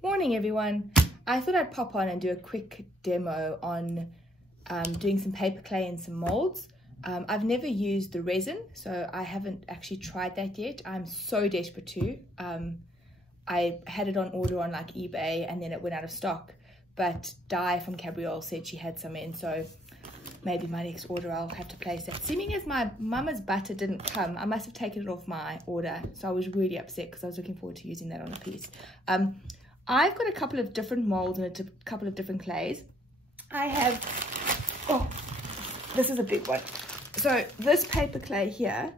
Morning everyone. I thought I'd pop on and do a quick demo on doing some paper clay and some molds. I've never used the resin, so I haven't actually tried that yet. I'm so desperate to. I had it on order on like eBay and then it went out of stock, but Di from Cabriole said she had some in, so maybe my next order I'll have to place that. Seeming as my mama's butter didn't come, I must have taken it off my order, so I was really upset because I was looking forward to using that on a piece. I've got a couple of different molds and a couple of different clays. I have, oh, this is a big one. So this paper clay here,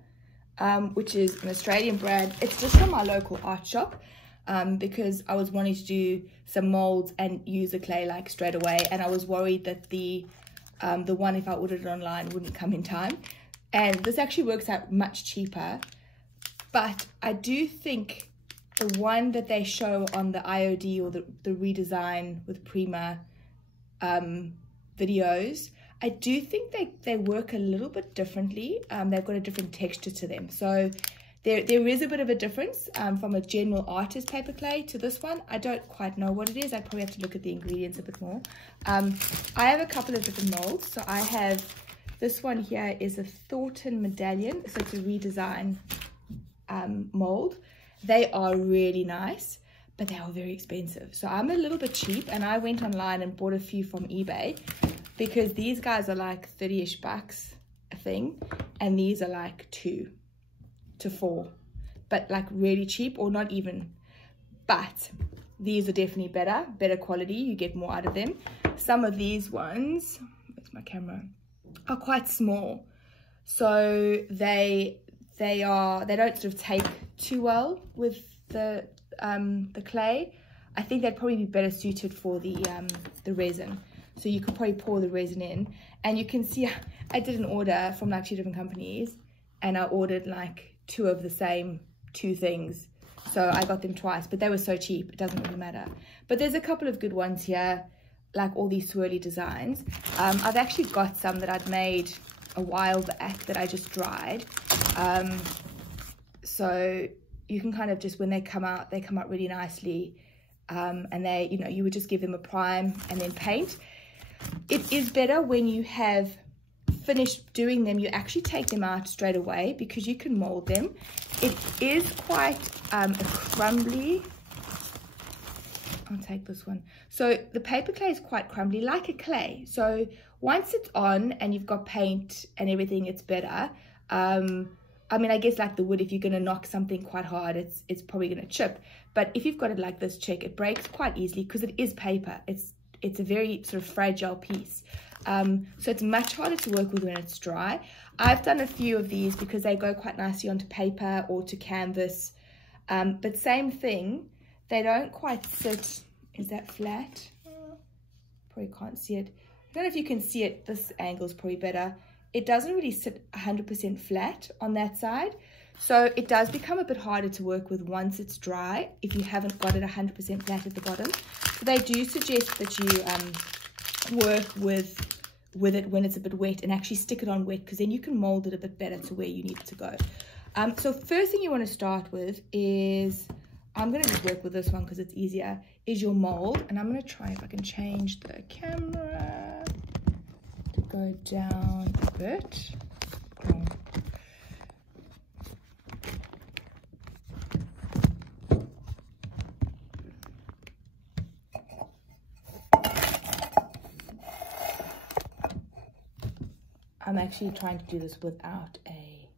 which is an Australian brand, it's just from my local art shop because I was wanting to do some molds and use the clay like straight away, and I was worried that the one, if I ordered it online, wouldn't come in time. And this actually works out much cheaper, but I do think the one that they show on the IOD or the redesign with Prima videos, I do think they work a little bit differently. They've got a different texture to them. So there is a bit of a difference from a general artist paper clay to this one. I don't quite know what it is. I probably have to look at the ingredients a bit more. I have a couple of different molds. So I have, this one here is a Thornton medallion. So it's a redesign mold. They are really nice, but they are very expensive. So I'm a little bit cheap, and I went online and bought a few from eBay because these guys are like 30-ish bucks a thing, and these are like 2 to 4, but like really cheap, or not even. But these are definitely better quality. You get more out of them. Some of these ones, where's my camera, are quite small, so they don't sort of take too well with the clay. I think they'd probably be better suited for the resin. So you could probably pour the resin in, and you can see I did an order from like 2 different companies, and I ordered like 2 of the same 2 things. So I got them twice, but they were so cheap, it doesn't really matter. But there's a couple of good ones here, like all these swirly designs. I've actually got some that I'd made a while back that I just dried. So you can kind of just, when they come out really nicely, and they, you know, you would just give them a prime and then paint. It is better when you have finished doing them, you actually take them out straight away because you can mold them. It is quite a crumbly. I'll take this one. So the paper clay is quite crumbly, like a clay. So once it's on and you've got paint and everything, it's better. I mean, I guess like the wood, if you're going to knock something quite hard, it's probably going to chip. But if you've got it like this, check, it breaks quite easily because it is paper. It's a very sort of fragile piece. So it's much harder to work with when it's dry. I've done a few of these because they go quite nicely onto paper or to canvas. But same thing, they don't quite sit. Is that flat? Probably can't see it. I don't know if you can see it. This angle is probably better. It doesn't really sit 100% flat on that side. So it does become a bit harder to work with once it's dry if you haven't got it 100% flat at the bottom. So they do suggest that you work with it when it's a bit wet and actually stick it on wet, because then you can mold it a bit better to where you need it to go. So first thing you want to start with is, I'm going to just work with this one because it's easier, is your mold. And I'm going to try if I can change the camera to go down a bit. Oh. I'm actually trying to do this without a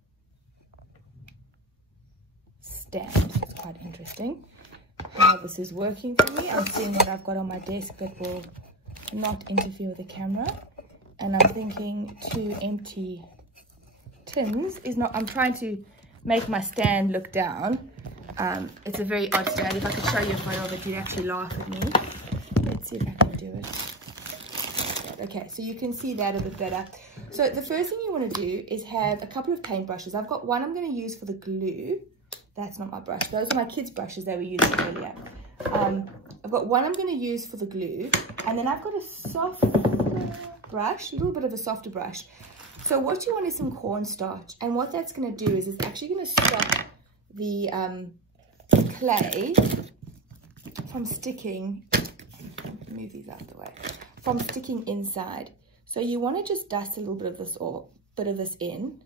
stand, so it's quite interesting how this is working for me. I'm seeing what I've got on my desk that will not interfere with the camera, and I'm thinking 2 empty tins is not. I'm trying to make my stand look down. It's a very odd stand. If I could show you a photo of it, you'd actually laugh at me. Let's see if I can do it. Okay, so you can see that a bit better. So the first thing you want to do is have a couple of paint brushes. I've got one I'm going to use for the glue. That's not my brush. Those are my kids' brushes they were using earlier. I've got one I'm going to use for the glue, and then I've got a soft brush, a little bit of a softer brush. So what you want is some cornstarch, and what that's going to do is it's actually going to stop the clay from sticking, move these out the way, from sticking inside. So you want to just dust a little bit of this or bit of this in.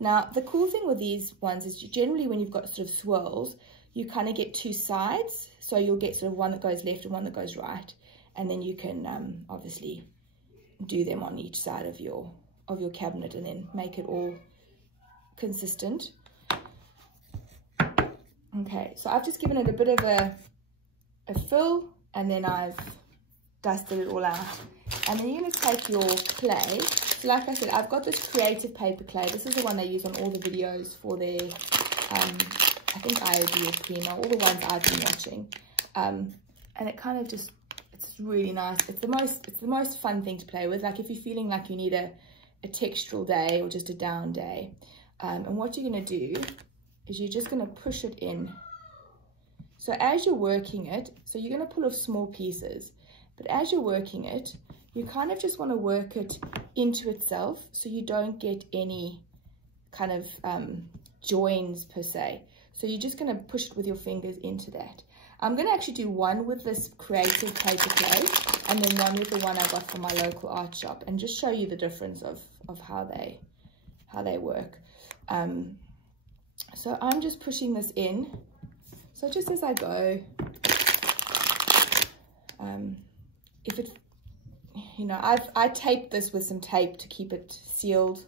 Now, the cool thing with these ones is generally when you've got sort of swirls, you kind of get two sides. So you'll get sort of one that goes left and one that goes right. And then you can obviously do them on each side of your cabinet and then make it all consistent. Okay, so I've just given it a bit of a fill, and then I've dusted it all out. And then you're going to take your clay. So like I said, I've got this creative paper clay. This is the one they use on all the videos for their, I think IOD or Prima, all the ones I've been watching. And it kind of just, it's really nice. It's the most fun thing to play with. Like if you're feeling like you need a textural day or just a down day. And what you're going to do is you're just going to push it in. So as you're working it, so you're going to pull off small pieces, but as you're working it, you kind of just want to work it into itself so you don't get any kind of joins per se. So you're just going to push it with your fingers into that. I'm going to actually do one with this creative paper clay and then one with the one I got from my local art shop, and just show you the difference of how they work. So I'm just pushing this in. So just as I go, if it, you know, I taped this with some tape to keep it sealed,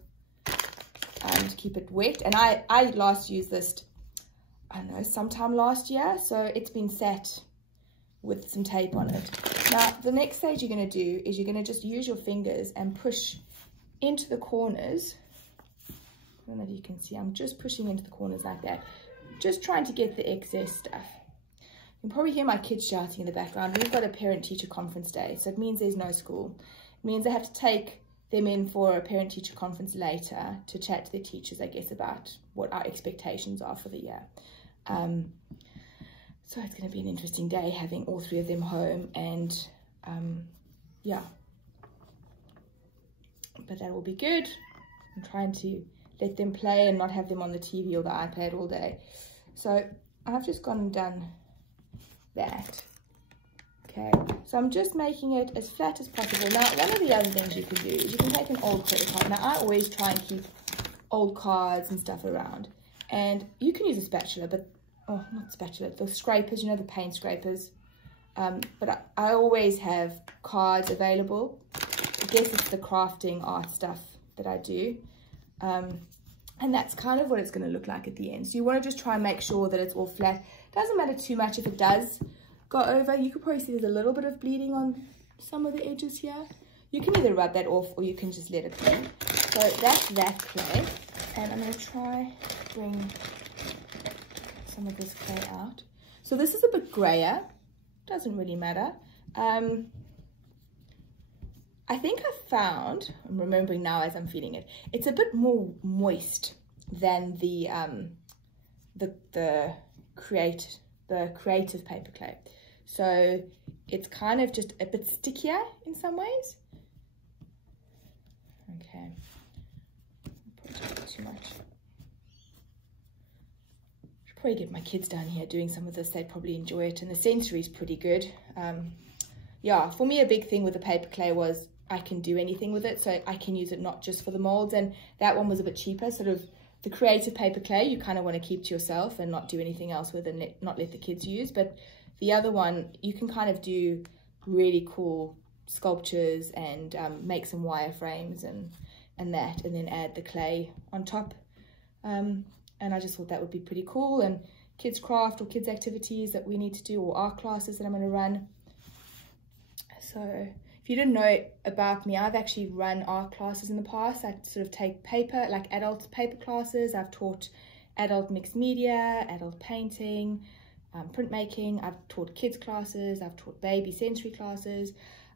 to keep it wet. And I last used this, I don't know, sometime last year. So it's been set with some tape on it. Now, the next stage you're going to do is you're going to just use your fingers and push into the corners. I don't know if you can see, I'm just pushing into the corners like that. Just trying to get the excess stuff. You can probably hear my kids shouting in the background. We've got a parent-teacher conference day, so it means there's no school. It means they have to take them in for a parent-teacher conference later to chat to their teachers, I guess, about what our expectations are for the year. So it's going to be an interesting day having all three of them home, and yeah. But that will be good. I'm trying to let them play and not have them on the TV or the iPad all day. So I've just gone and done that. Okay, so I'm just making it as flat as possible. Now, one of the other things you can do is you can take an old credit card. Now, I always try and keep old cards and stuff around. And you can use a spatula, but, oh, not spatula, the scrapers, you know, the paint scrapers. But I always have cards available. I guess it's the crafting art stuff that I do. And that's kind of what it's going to look like at the end. So you want to just try and make sure that it's all flat. Doesn't matter too much if it does go over. You could probably see there's a little bit of bleeding on some of the edges here. You can either rub that off or you can just let it go. So that's that clay. And I'm going to try to bring some of this clay out. So this is a bit grayer. Doesn't really matter. I think I found, I'm remembering now as I'm feeling it, it's a bit more moist than the creative paper clay. So it's kind of just a bit stickier in some ways. Okay, probably too much. Should probably get my kids down here doing some of this. They'd probably enjoy it, and the sensory is pretty good. Yeah, for me a big thing with the paper clay was I can do anything with it, so I can use it not just for the molds, and that one was a bit cheaper. Sort of the creative paper clay you kind of want to keep to yourself and not do anything else with, and not let the kids use. But the other one, you can kind of do really cool sculptures and make some wireframes and that, and then add the clay on top. And I just thought that would be pretty cool. And kids craft or kids activities that we need to do, or art classes that I'm going to run. So if you didn't know about me, I've actually run art classes in the past. I sort of take paper, like adult paper classes. I've taught adult mixed media, adult painting, printmaking. I've taught kids classes. I've taught baby sensory classes.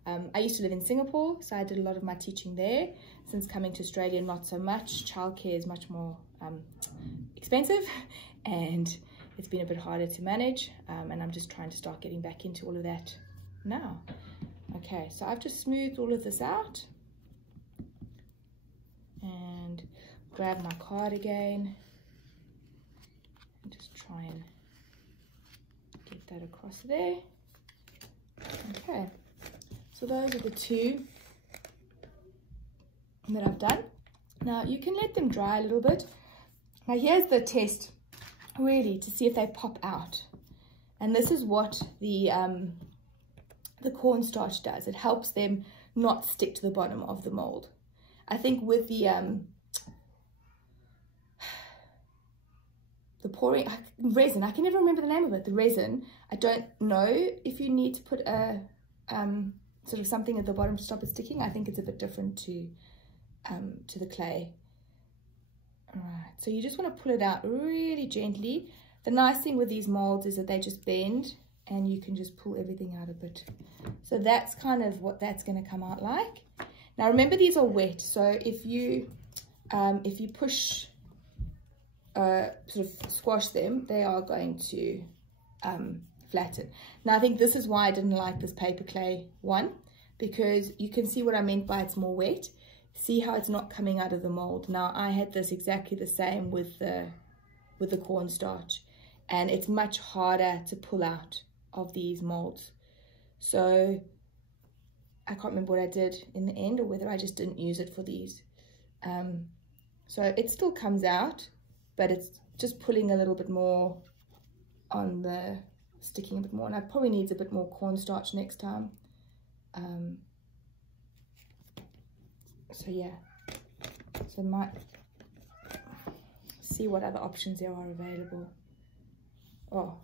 I used to live in Singapore, so I did a lot of my teaching there. Since coming to Australia, not so much. Childcare is much more expensive, and it's been a bit harder to manage. And I'm just trying to start getting back into all of that now. Okay, so I've just smoothed all of this out and grab my card again and just try and get that across there. Okay, so those are the two that I've done. Now you can let them dry a little bit. Now here's the test, really, to see if they pop out. And this is what the cornstarch does. It helps them not stick to the bottom of the mold. I think with the pouring resin, I can never remember the name of it, the resin, I don't know if you need to put a sort of something at the bottom to stop it sticking. I think it's a bit different to the clay. All right, so you just want to pull it out really gently. The nice thing with these molds is that they just bend and you can just pull everything out a bit. So that's kind of what that's going to come out like. Now remember, these are wet, so if you push sort of squash them, they are going to flatten. Now I think this is why I didn't like this paper clay one, because you can see what I meant by it's more wet. See how it's not coming out of the mold. Now I had this exactly the same with the cornstarch, and it's much harder to pull out of these molds. So I can't remember what I did in the end, or whether I just didn't use it for these. So it still comes out, but it's just pulling a little bit more on the, sticking a bit more, and I probably needs a bit more cornstarch next time. So yeah, so might see what other options there are available. Oh,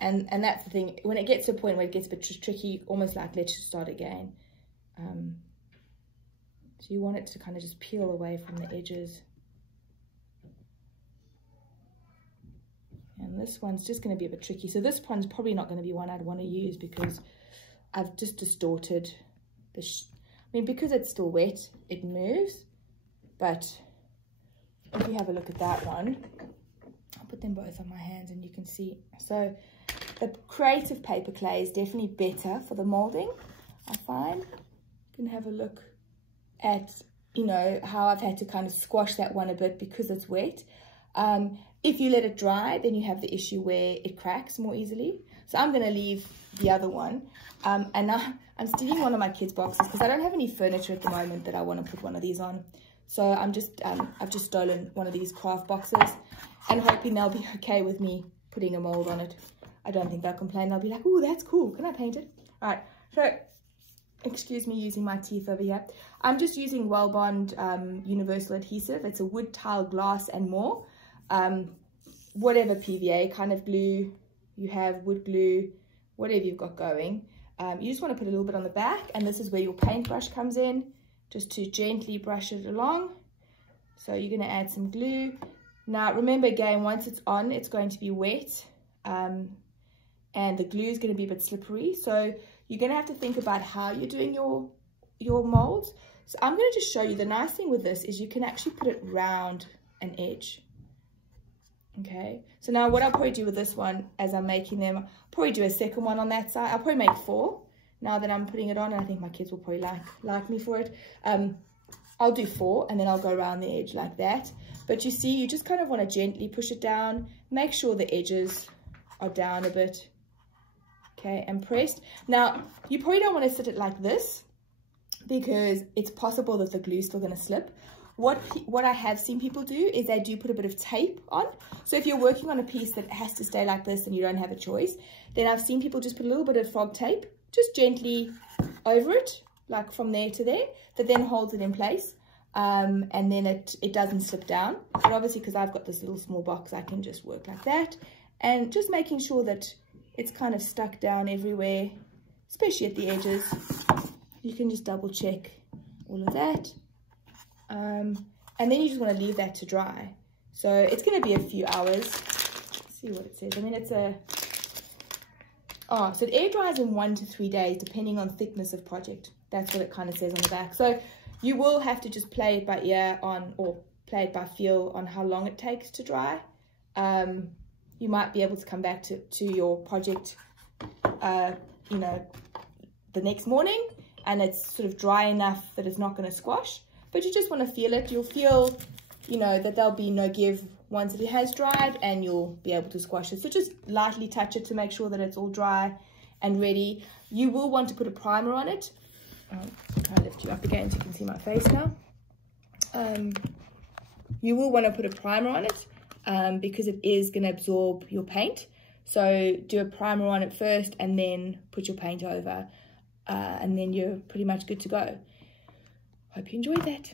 and that's the thing, when it gets to a point where it gets a bit tricky, almost like let's just start again. So you want it to kind of just peel away from the edges. And this one's just going to be a bit tricky. So this one's probably not going to be one I'd want to use, because I've just distorted the, I mean, because it's still wet, it moves. But if you have a look at that one, I'll put them both on my hands and you can see. So the creative paper clay is definitely better for the molding, I find. You can have a look at, you know, how I've had to kind of squash that one a bit because it's wet. If you let it dry, then you have the issue where it cracks more easily. So I'm going to leave the other one. And now I'm stealing one of my kids' boxes because I don't have any furniture at the moment that I want to put one of these on. So I'm just, I've just stolen one of these craft boxes and hoping they'll be okay with me putting a mold on it. I don't think they'll complain. They'll be like, oh, that's cool. Can I paint it? All right. So, excuse me using my teeth over here. I'm just using Wellbond universal adhesive. It's a wood, tile, glass and more. Whatever PVA kind of glue you have, wood glue, whatever you've got going. You just want to put a little bit on the back, and this is where your paintbrush comes in, just to gently brush it along. So you're going to add some glue. Now remember, again, once it's on, it's going to be wet, and the glue is going to be a bit slippery. So you're going to have to think about how you're doing your molds. So I'm going to just show you. The nice thing with this is you can actually put it round an edge. Okay, so now what I'll probably do with this one, as I'm making them, I'll probably do a second one on that side. I'll probably make 4 now that I'm putting it on, and I think my kids will probably like me for it. I'll do 4 and then I'll go around the edge like that. But you see, you just kind of want to gently push it down, make sure the edges are down a bit, okay, and pressed. Now you probably don't want to sit it like this, because it's possible that the glue is still going to slip. What I have seen people do is they do put a bit of tape on. So if you're working on a piece that has to stay like this and you don't have a choice, then I've seen people just put a little bit of frog tape, just gently over it, like from there to there, that then holds it in place. And then it doesn't slip down. But obviously, because I've got this little small box, I can just work like that. And just making sure that it's kind of stuck down everywhere, especially at the edges. You can just double check all of that. And then you just want to leave that to dry. So it's going to be a few hours. Let's see what it says. I mean, it's a... Oh, so it air dries in 1 to 3 days, depending on thickness of project. That's what it kind of says on the back. So you will have to just play it by ear on, or play it by feel on how long it takes to dry. You might be able to come back to your project, you know, the next morning, and it's sort of dry enough that it's not going to squash. But you just want to feel it. You'll feel, you know, that there'll be no give once it has dried, and you'll be able to squash it. So just lightly touch it to make sure that it's all dry and ready. You will want to put a primer on it. I'll try to lift you up again so you can see my face now. You will want to put a primer on it because it is going to absorb your paint. So do a primer on it first and then put your paint over, and then you're pretty much good to go. Hope you enjoyed that.